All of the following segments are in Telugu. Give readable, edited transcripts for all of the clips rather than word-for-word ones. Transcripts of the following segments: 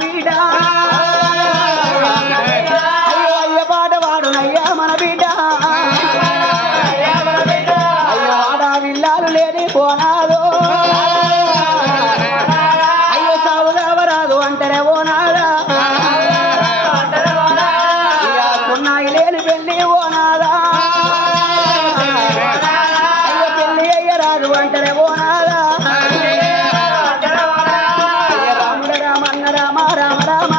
బిడ్డ అయ్యో అయ్య పాట వాడునయ్యా మన బిడ్డ అయ్యో ఆడ విల్లాలు లేని పోనాదు అయ్యో సావుదావరాదు అంటరే ఓనాదా కొన్నాయి లేని పెళ్ళి ఓనాదా అయ్యో పెళ్ళి అయ్యరాదు అంటరే ఓనాదా రాముడ రామన్న రామ రామ రామ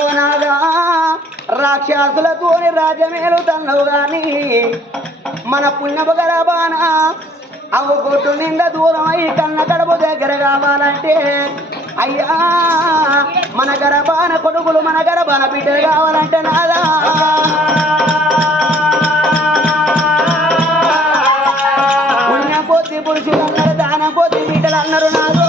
ఓనాదా రాక్షసులతోని రాజ్యమేలు తన్నవు గాని మన పుణ్యపు గరబాన అవు కొట్టు నిండా దూరం అయి కన్న కడుపు దగ్గర కావాలంటే అయ్యా మన గరబాన కొడుకులు మన గరబాన బిడ్డలు కావాలంటే నాదా పుణ్యం కొద్ది పురుషులు అన్నారు దానం కొద్ది బిడ్డలు అన్నారు నాదో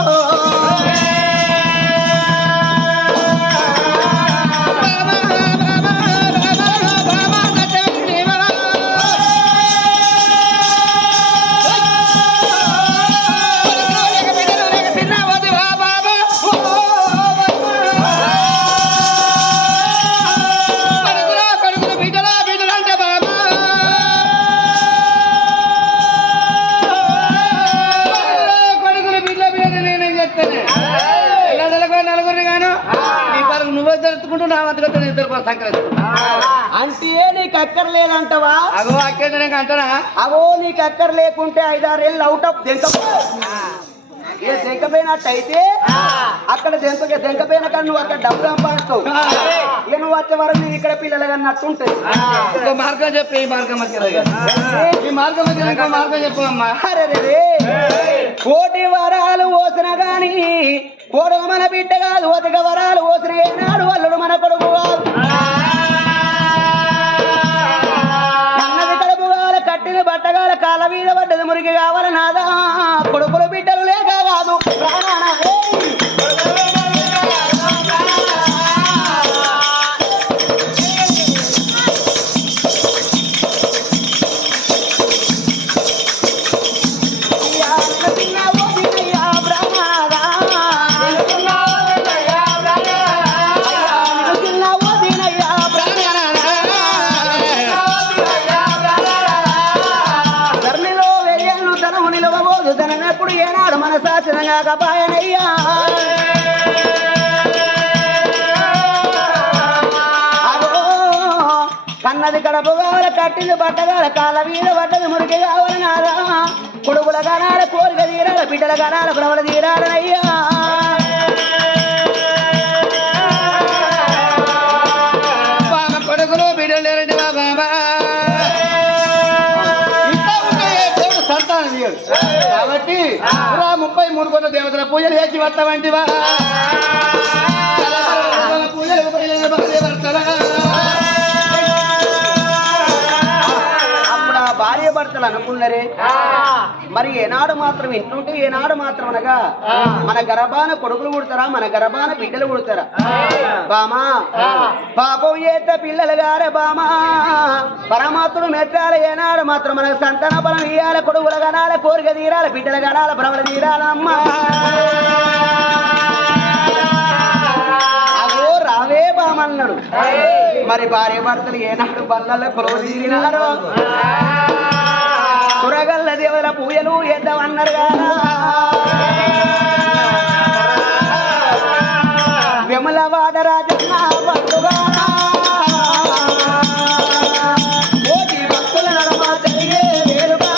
అంటే నీకు అక్కర్లేదంటవా అగో అక్కడ అంటారా అవో నీకు అక్కర్ లేకుంటే 5-6 ఏళ్ళు అవుట్ ఆఫ్ దెంకపోయినట్టయితే అక్కడ దెంకపోయిన కానీ నువ్వు అక్కడ డబ్బు సంపాదిస్తావు ఇక నువ్వు వచ్చే వరకు నేను ఇక్కడ పిల్లలు అన్నట్టుంటది ఇంకో మార్గం చెప్పి ఈ మార్గం ఈ మార్గం మార్గం చెప్పమ్మా అరే కోటి వరాలు ఓసిన గాని కోడలు మన బిడ్డ కాదు ఓతిక వరాలు ఓసిన ఏనాడు అల్లుడు మన కొడుకు కాదు కన్నది కడుపు కావాలి కట్టిన బట్టగాల కాల మీద పడ్డది మురికి కావాలి నాదా కొడుకులు బిడ్డలు లేక కాదు ఎప్పుడు ఏనాడు మన శాసనంగా కపాయనయ్యా అదో కన్నది కడపు కావాలి కట్టింది బట్టగాల కాల మీద పడ్డది మురికి కావాలి నాదా కొడుకుల గనాల కోరిక తీరాల బిడ్డల గనాల ప్రబల తీరాలనయ్యా కొడుకులు బిడ్డలు లేరండి బాబా కాబట్టి 33 కోట్ల దేవతల పూజలు చేసి వస్తామంటివా పూజలు అప్పుడు ఆ భార్య భర్తలు అనుకున్నరే మరి ఏనాడు మాత్రం ఇంటుంటే ఏనాడు మాత్రం అనగా మన గర్భాన కొడుకులు పుడతారా మన గర్భాన బిడ్డలు పుడతారా బామా పాపం ఏత పిల్లలు గారే బామా పరమాత్ముడు మెట్టాల ఏనాడు మాత్రం మనకు సంతాన బలం ఇయ్యాలి కొడుకుల గనాల కోరిక తీరాలి బిడ్డల గనాల భ్రమలు తీరాలమ్మా అగో రావే బామన్నాడు మరి భార్య భర్తలు ఏనాడు బల్లల కొలువు తీరినారు కురగల్ల దేవుల పూజలు చేద్దామన్నారు కదా విమలవాడ రాజన్న భక్తుగా కోటి భక్తుల నడమ జరిగే వేరుగా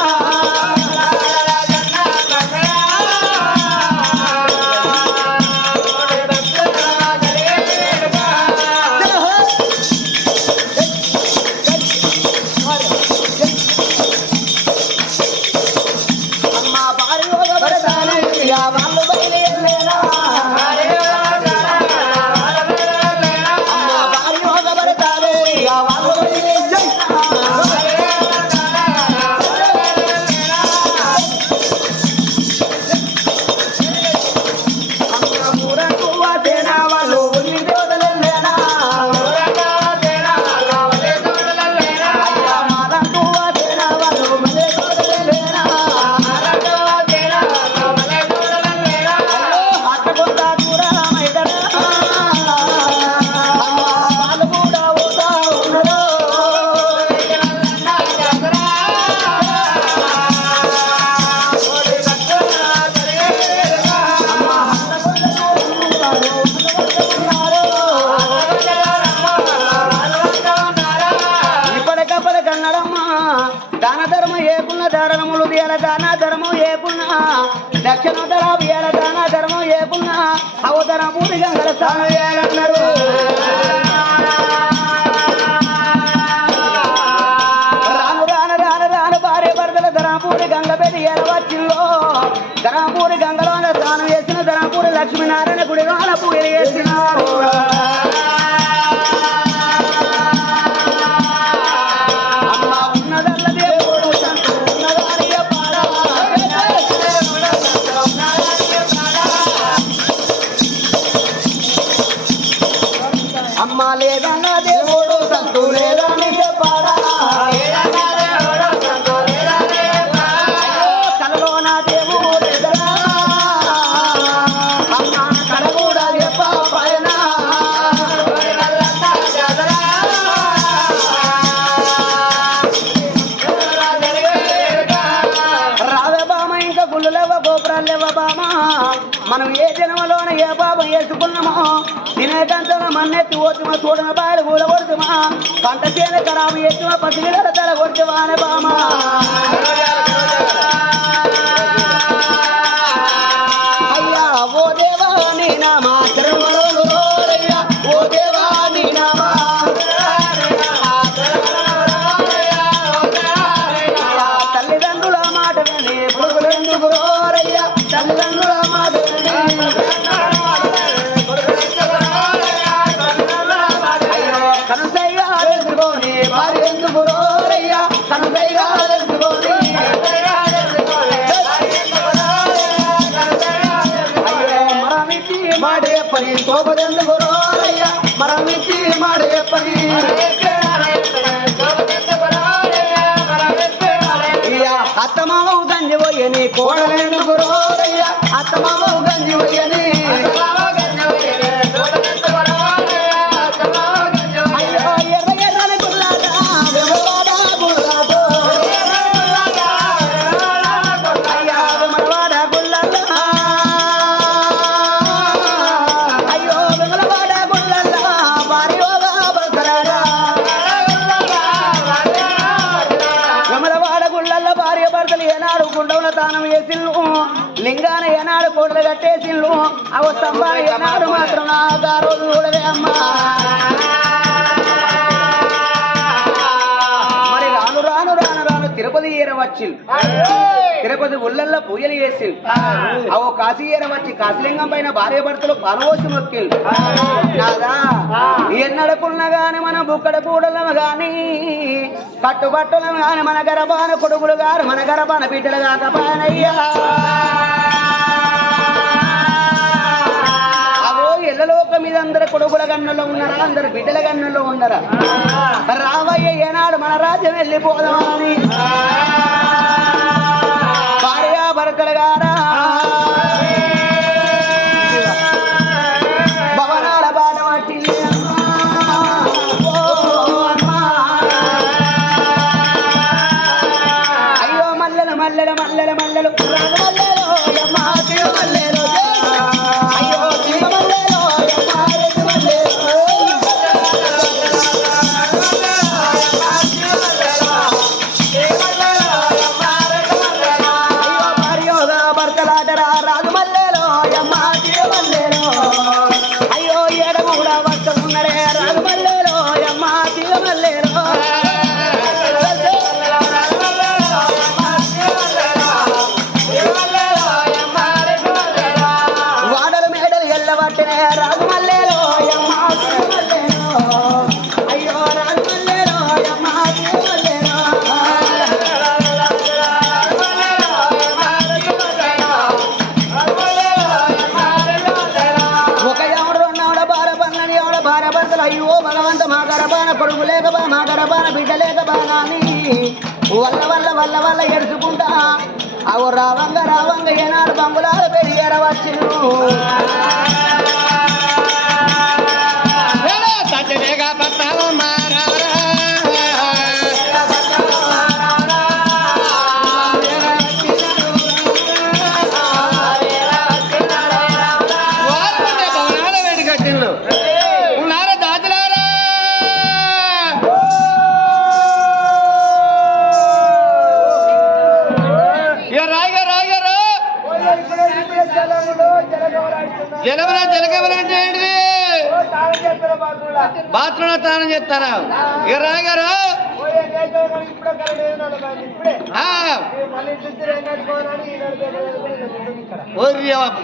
వాళ్ళు బయలుదేరలేనా లోపల కన్నడమ్మా దాన ధర్మం ఏకున్న దారణములు తీయాల దాన ధర్మం ఏకున్న దక్షిణ తరాబియాల దాన ధర్మం ఏకున్న అవతర పూరి గంగల స్థానం వేయాలన్నారు. రాను రాను రాను రాను భార్య భర్తల ధరాపూరి గంగ పెట్టి ఎలవచ్చిల్లో ధరాపూరి గంగలో స్నానం వేసిన ధరాపూరి లక్ష్మీనారాయణ గుడిలో పూజలు చేసినారు. అమ్మ లేదన్నా దేవుడు సంతు లేదని చెప్పాడా కలలో నా దేవుడు లేదనా అమ్మ కల కూడా చెప్ప పైన రావే బామ ఇంకా గుళ్ళు లేవ గోపురాలు లేవ బామ మనం ఏ జన్మలోనే ఏ బాబు వేసుకున్నామో తినేటంతలో మన్నెత్తి ఓతుమా చూడన బాయలు కూల కొడుతుమా పంట చేన ఖరాబు ఎత్తుమా పసిగిడల తల కొడుతుమా అనే బామా అయ్యా ఓ దేవా నీ నామా శరణమయ్యా ఓ దేవా నీ నామా తల్లిదండ్రుల మాట విని పురుగులెందుకు రోరయ్యా తల్లిదండ్రుల మాట విని కనుసైగా తెలుసుకొని భార్య ఎందుకు రోరయ్యా కనుసైగా తెలుసుకొని మరమిచ్చి మాడే పని కోపదెందుకు రోరయ్యా మరమిచ్చి మాడే పని అత్తమామవు గంజి పోయని కోడలెందుకు రోరయ్యా అత్తమామవు గంజి పోయని తానం వేసిల్లు లింగాన ఏనాడు కోటలు కట్టేసిల్లు అవ స్తంభాన ఏనాడు మాత్రం నాకు ఆ రోజు చూడవే అమ్మా. మరి రాను రాను రాను రాను తిరుపతి ఏరవచ్చి తిరుపతి ఉళ్ళల్లో పూజలు చేసి అవో కాశీ ఏరవచ్చి కాశీలింగం పైన భార్య భర్తలు పానవోసి మొక్కిల్ నాదా ఎన్నడకున్నా గాని మన బుక్కడ కూడలము గాని కట్టుబట్టలం గాని మన గర్భాన కొడుకులు గారు మన గర్భాన బిడ్డలు కాకపానయ్యా అవో ఎల్లలోక మీద అందరు కొడుకుల గన్నులో ఉన్నారా అందరు బిడ్డల గన్నులో ఉన్నారా రావయ్య ఏనాడు మన రాజ్యం వెళ్ళిపోదామని భార్యా భర్తలు గారా భవనాల బాధ పట్టి అయ్యో మల్లెలు మల్లెలు మల్లెలు మల్లెలు రాను మల్లెలు అమ్మా తిరు మల్లెలు అయ్యో తిరు మల్లెలు అమ్మా రెడ్డి మల్లెలు భర్తలాటరా రాజు మల్లెలో అమ్మా తిరు మల్లెలు అయ్యో ఏడ కూడా వర్ష ఉన్నడే రాజు మల్లెలో అమ్మా తిరు మల్లెలు వాడలు మేడలు ఎల్లబట్టినే రాజు మల్లెలో అమ్మా తిరు మల్లెలు అయ్యో రాజు మల్లెలో అమ్మా తిరు మల్లెలు ఒక ఎవడు రెండవడ భార పన్నని ఎవడ భార భర్తలు అయ్యో భగవంత మా గర్భాన కొడుకు లేకబా మా గర్భాన బిడ్డ లేకబా అని వల్ల వల్ల వల్ల వల్ల ఎడుచుకుంటా అవు రావంగ రావంగ ఏనాడు బంగులాలు పెరిగేరవచ్చు బాత్రూంలో స్నానం చేస్తాను ఇక రాగారు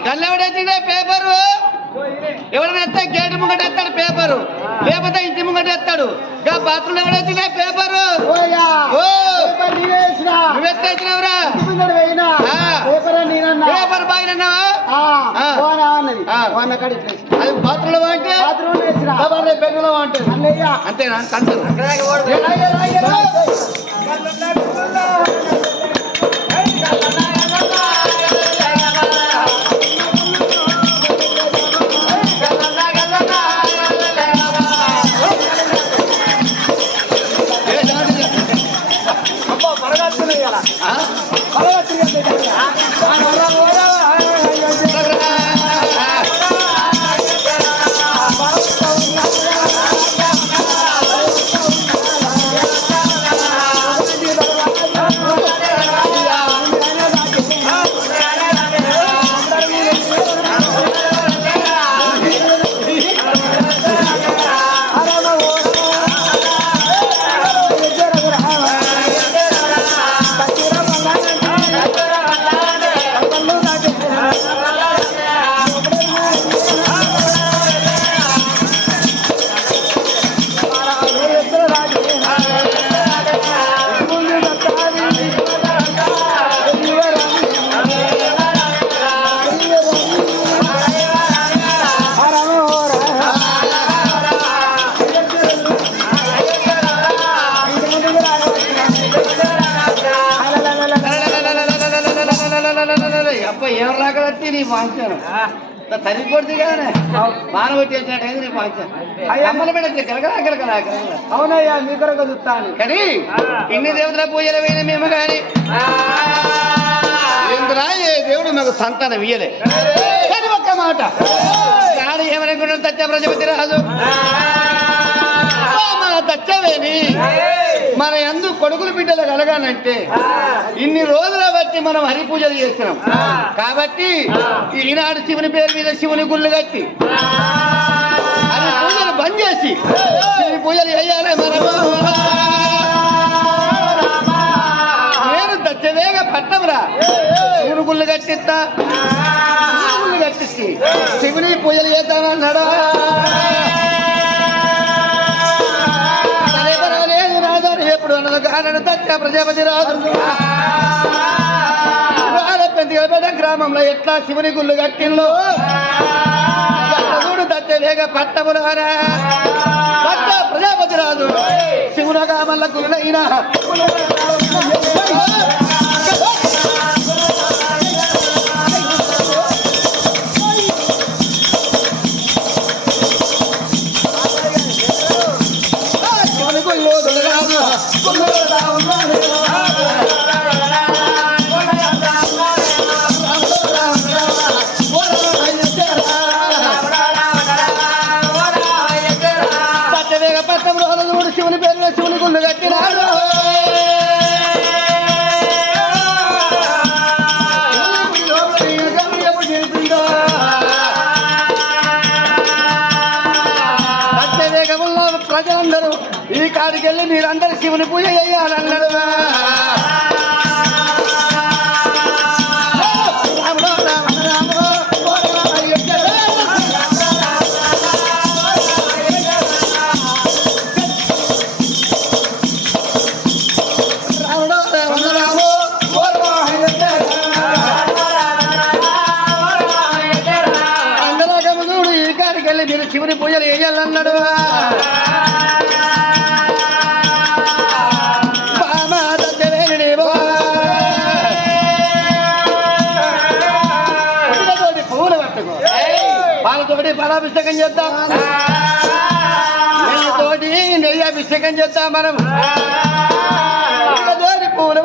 గల్లెవడెత్తిండే పేపరు ఎవరైనా ఎత్తా గేటు ముంగట ఎత్తాడు పేపరు లేకపోతే ఇంటి ముంగట ఎత్తాడు ఇక బాత్రూంలో ఎవడెత్తిండే పేపరు నువ్వెత్తేసినవరా పేపర్ బాగినావా అది బాత్రూంలో అంటే బెడ్రూమ్లో అంటే అంతేనా ఎవరు రాకడచ్చి నీ పాంచాను తరిగిపోతుంది కానీ మానవట్టి వచ్చినట్టు నీ పాంచాను అమ్మల పెట్టి గెలగలా అవునయ్యా మీ కొరకు చూస్తాను కానీ ఇన్ని దేవతల పూజలు పోయిన మేము కానీ ఎందురా ఏ దేవుడు మాకు సంతానం ఇయ్యలే కానీ ఒక్క మాట కానీ ఏమనుకుంటున్నాం దచ్చ ప్రజపతి రాజు మన దచ్చవేని మన ఎందు కొడుకులు బిడ్డలు కలగాలంటే ఇన్ని రోజుల బట్టి మనం హరి పూజలు చేస్తున్నాం కాబట్టి ఈనాడు శివుని పేరు మీద శివుని గుళ్ళు కట్టి హరి పూజలు బంద్ చేసి శివుని పూజలు చేయాలి మనము నేను దచ్చవేగ పట్టమురా శివుని గుళ్ళు కట్టిస్తా గుళ్ళు కట్టిస్తే శివుని పూజలు చేద్దామన్నాడా ఎప్పుడు అన్నది కారణం దచ్చ ప్రజాపతి రాజు గ్రామంలో ఎట్లా శివుని గుళ్ళు కట్టిందో చూడు దచ్చ వేగ పట్టములారా దచ్చ ప్రజాపతి రాజు శివునగా మల్ల గుళ్ళైనా శివుని పేరు శివుని గుళ్ళు కట్టినాడు వేగముల్లో ప్రజలందరూ ఈ కాడికి వెళ్ళి మీరందరూ శివుని పూజ చేయాలన్నాడు మీరు శివుని పూజలు వేయాలన్నాడు పువ్వులు పట్టుకో పాలతోటి పాలాభిషేకం చేద్దాం నెయ్యితోటి నెయ్యి అభిషేకం చేద్దాం మనం పువ్వులు